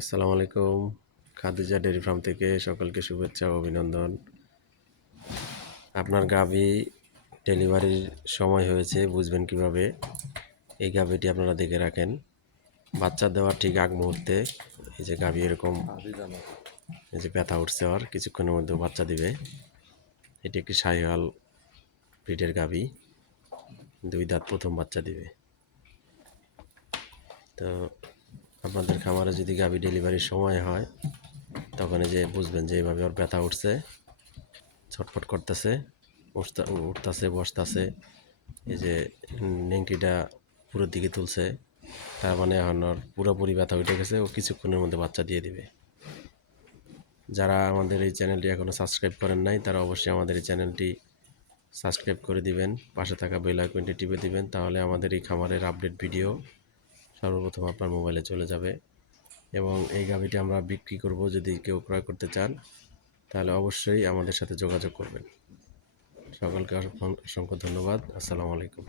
আসসালামু আলাইকুম। Khadija dairy farm থেকে সকলকে শুভেচ্ছা ও অভিনন্দন। আপনার গাভী ডেলিভারির সময় হয়েছে, বুঝবেন কিভাবে? এই গাভীটি আপনারা দেখে রাখেন। বাচ্চা দেওয়ার ঠিক আগ মুহূর্তে এই যে গাভী এরকম এই যে ব্যথা উঠছে, আর কিছুক্ষণের মধ্যে বাচ্চা দিবে। এটি একটি শাহিওয়াল ব্রিডের গাভী, 2 দাঁত, প্রথম বাচ্চা দিবে। তো আপনাদের খামারে যদি গাভী ডেলিভারির সময় হয়, তখন এই যে বুঝবেন যে এইভাবে ওর ব্যথা উঠছে, ছটফট করতেছে, উঠতেছে, বসতেছে। এই যে নেংটিটা পুরোর দিকে তুলছে, তার মানে এখন ওর পুরোপুরি ব্যথা উঠে গেছে, ও কিছুক্ষণের মধ্যে বাচ্চা দিয়ে দিবে। যারা আমাদের এই চ্যানেলটি এখনও সাবস্ক্রাইব করেন নাই, তারা অবশ্যই আমাদের এই চ্যানেলটি সাবস্ক্রাইব করে দিবেন, পাশে থাকা বেল আইকনটি টিপে দিবেন, তাহলে আমাদের এই খামারের আপডেট ভিডিও সর্বপ্রথম আপনার মোবাইলে চলে যাবে। এবং এই গাভীটি আমরা বিক্রি করব, যদি কেউ ক্রয় করতে চান তাহলে অবশ্যই আমাদের সাথে যোগাযোগ করবেন। সকলকে অসংখ্য ধন্যবাদ। আসসালামু আলাইকুম।